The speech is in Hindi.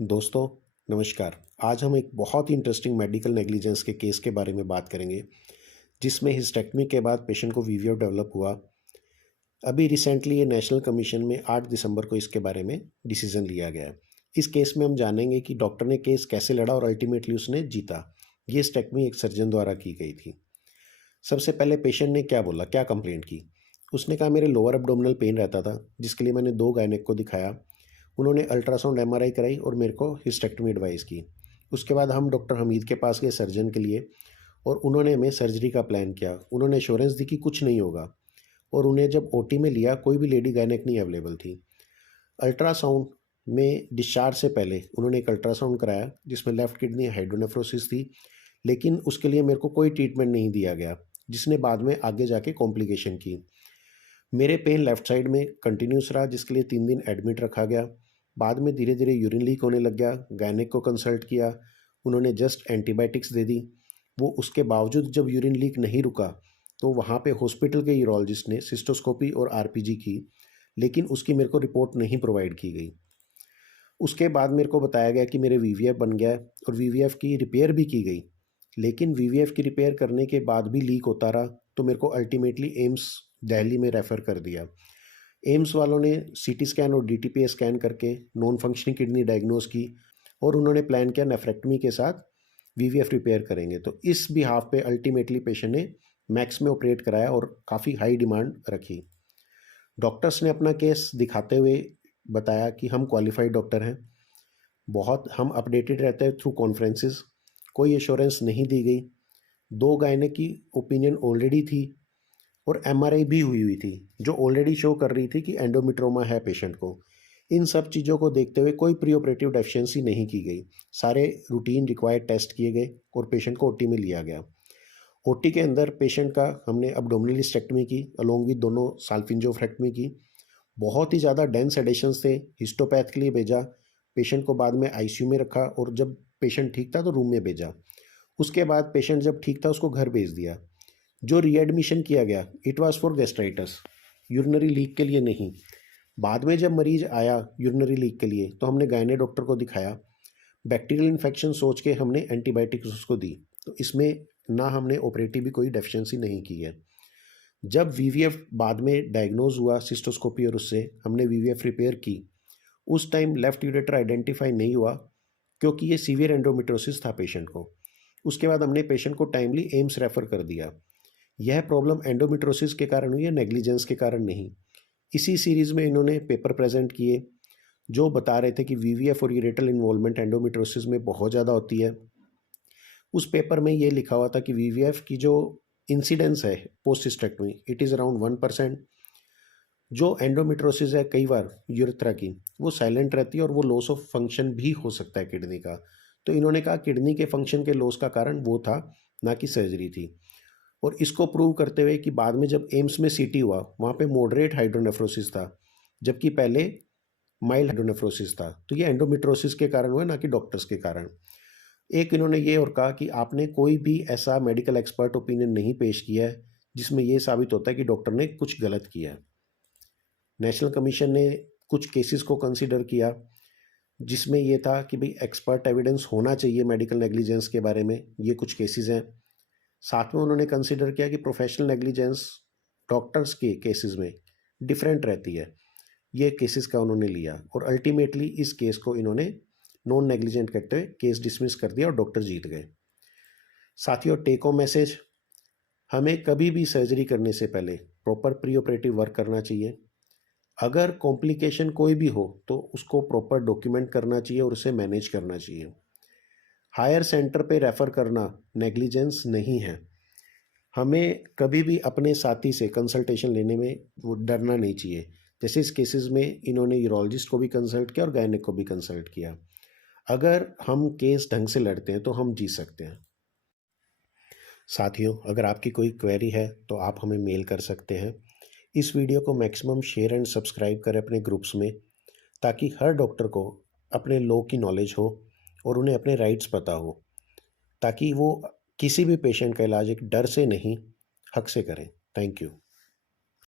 दोस्तों, नमस्कार। आज हम एक बहुत ही इंटरेस्टिंग मेडिकल नेग्लिजेंस के केस के बारे में बात करेंगे, जिसमें हिस्टेक्टमी के बाद पेशेंट को वीवीएफ डेवलप हुआ। अभी रिसेंटली ये नेशनल कमीशन में 8 दिसंबर को इसके बारे में डिसीजन लिया गया है। इस केस में हम जानेंगे कि डॉक्टर ने केस कैसे लड़ा और अल्टीमेटली उसने जीता। ये हिस्टेक्टमी एक सर्जन द्वारा की गई थी। सबसे पहले पेशेंट ने क्या बोला, क्या कंप्लेंट की? उसने कहा मेरे लोअर एब्डोमिनल पेन रहता था, जिसके लिए मैंने 2 गायनेक को दिखाया। उन्होंने अल्ट्रासाउंड एमआरआई कराई और मेरे को हिस्टेक्टमी एडवाइस की। उसके बाद हम डॉक्टर हमीद के पास गए सर्जन के लिए और उन्होंने हमें सर्जरी का प्लान किया। उन्होंने एश्योरेंस दी कि कुछ नहीं होगा और उन्हें जब ओटी में लिया कोई भी लेडी गायनेक नहीं अवेलेबल थी। अल्ट्रासाउंड में डिस्चार्ज से पहले उन्होंने एक अल्ट्रासाउंड कराया जिसमें लेफ़्ट किडनी हाइड्रोनेफ्रोसिस थी, लेकिन उसके लिए मेरे को कोई ट्रीटमेंट नहीं दिया गया, जिसने बाद में आगे जाके कॉम्प्लिकेशन की। मेरे पेन लेफ़्ट साइड में कंटिन्यूस रहा, जिसके लिए 3 दिन एडमिट रखा गया। बाद में धीरे-धीरे यूरिन लीक होने लग गया, गायनेक को कंसल्ट किया, उन्होंने जस्ट एंटीबायोटिक्स दे दी। वो उसके बावजूद जब यूरिन लीक नहीं रुका, तो वहाँ पे हॉस्पिटल के यूरोलॉजिस्ट ने सिस्टोस्कोपी और आरपीजी की, लेकिन उसकी मेरे को रिपोर्ट नहीं प्रोवाइड की गई। उसके बाद मेरे को बताया गया कि मेरे वीवीएफ बन गया है और वीवीएफ की रिपेयर भी की गई, लेकिन वीवीएफ की रिपेयर करने के बाद भी लीक होता रहा, तो मेरे को अल्टीमेटली एम्स दिल्ली में रेफ़र कर दिया। एम्स वालों ने सीटी स्कैन और डीटीपीए स्कैन करके नॉन फंक्शनिंग किडनी डायग्नोज की और उन्होंने प्लान किया नेफ्रेक्टमी के साथ वीवीएफ रिपेयर करेंगे। तो इस बिहाफ पे अल्टीमेटली पेशेंट ने मैक्स में ऑपरेट कराया और काफ़ी हाई डिमांड रखी। डॉक्टर्स ने अपना केस दिखाते हुए बताया कि हम क्वालिफाइड डॉक्टर हैं, बहुत हम अपडेटेड रहते हैं थ्रू कॉन्फ्रेंसेस, कोई एश्योरेंस नहीं दी गई। 2 गायने की ओपिनियन ऑलरेडी थी और एमआरआई भी हुई थी, जो ऑलरेडी शो कर रही थी कि एंडोमेट्रोमा है पेशेंट को। इन सब चीज़ों को देखते हुए कोई प्री ऑपरेटिव डेफिशिएंसी नहीं की गई। सारे रूटीन रिक्वायर्ड टेस्ट किए गए और पेशेंट को ओटी में लिया गया। ओटी के अंदर पेशेंट का हमने अब्डोमिनल हिस्टेक्टमी की अलोंग विद दोनों साल्फिंजोफ्रेक्टमी की। बहुत ही ज़्यादा डेंस एडिशंस थे, हिस्टोपैथ के लिए भेजा। पेशेंट को बाद में आईसीयू में रखा और जब पेशेंट ठीक था तो रूम में भेजा। उसके बाद पेशेंट जब ठीक था उसको घर भेज दिया। जो रीएडमिशन किया गया it was for gastritis, urinary leak के लिए नहीं। बाद में जब मरीज आया यूरिनरी लीक के लिए तो हमने गायने डॉक्टर को दिखाया। बैक्टीरियल इन्फेक्शन सोच के हमने एंटीबायोटिक्स उसको दी, तो इसमें ना हमने ऑपरेटिव भी कोई डेफिशिएंसी नहीं की है। जब वीवीएफ बाद में डायग्नोज हुआ सिस्टोस्कोपी और उससे हमने वीवीएफ रिपेयर की, उस टाइम लेफ्ट यूरेटर आइडेंटिफाई नहीं हुआ क्योंकि ये सीवियर एंडोमेट्रोसिस था पेशेंट को। उसके बाद हमने पेशेंट को टाइमली एम्स रेफ़र कर दिया। यह प्रॉब्लम एंडोमेट्रोसिस के कारण हुई है, नेग्लिजेंस के कारण नहीं। इसी सीरीज़ में इन्होंने पेपर प्रेजेंट किए जो बता रहे थे कि वीवीएफ और यूरेटल इन्वॉल्वमेंट एंडोमेट्रोसिस में बहुत ज़्यादा होती है। उस पेपर में ये लिखा हुआ था कि वीवीएफ की जो इंसिडेंस है post hysterectomy it is around 1%। जो एंडोमेट्रोसिस है कई बार यूरेथ्रा की वो साइलेंट रहती है और वो लॉस ऑफ फंक्शन भी हो सकता है किडनी का। तो इन्होंने कहा किडनी के फंक्शन के लॉस का कारण वो था, ना कि सर्जरी थी। और इसको प्रूव करते हुए कि बाद में जब एम्स में सीटी हुआ वहाँ पे मॉडरेट हाइड्रोनेफ्रोसिस था, जबकि पहले माइल्ड हाइड्रोनेफ्रोसिस था। तो ये एंडोमेट्रोसिस के कारण हुआ, ना कि डॉक्टर्स के कारण। एक इन्होंने ये और कहा कि आपने कोई भी ऐसा मेडिकल एक्सपर्ट ओपिनियन नहीं पेश किया है जिसमें ये साबित होता है कि डॉक्टर ने कुछ गलत किया है। नेशनल कमीशन ने कुछ केसेस को कंसिडर किया जिसमें ये था कि भाई एक्सपर्ट एविडेंस होना चाहिए मेडिकल नेग्लिजेंस के बारे में, ये कुछ केसेस हैं। साथ में उन्होंने कंसिडर किया कि प्रोफेशनल नेग्लिजेंस डॉक्टर्स के केसेस में डिफरेंट रहती है, ये केसेस का उन्होंने लिया और अल्टीमेटली इस केस को इन्होंने नॉन नेग्लिजेंट करते हुए केस डिसमिस कर दिया और डॉक्टर जीत गए। साथियों, टेक होम मैसेज, हमें कभी भी सर्जरी करने से पहले प्रॉपर प्री ऑपरेटिव वर्क करना चाहिए। अगर कॉम्प्लिकेशन कोई भी हो तो उसको प्रॉपर डॉक्यूमेंट करना चाहिए और उसे मैनेज करना चाहिए। हायर सेंटर पे रेफ़र करना नेग्लिजेंस नहीं है। हमें कभी भी अपने साथी से कंसल्टेशन लेने में वो डरना नहीं चाहिए। जैसे इस केसेस में इन्होंने यूरोलॉजिस्ट को भी कंसल्ट किया और गायनेक को भी कंसल्ट किया। अगर हम केस ढंग से लड़ते हैं तो हम जीत सकते हैं। साथियों, अगर आपकी कोई क्वेरी है तो आप हमें मेल कर सकते हैं। इस वीडियो को मैक्सिमम शेयर एंड सब्सक्राइब करें अपने ग्रुप्स में, ताकि हर डॉक्टर को अपने लॉ की नॉलेज हो और उन्हें अपने राइट्स पता हो, ताकि वो किसी भी पेशेंट का इलाज एक डर से नहीं, हक से करें। Thank you.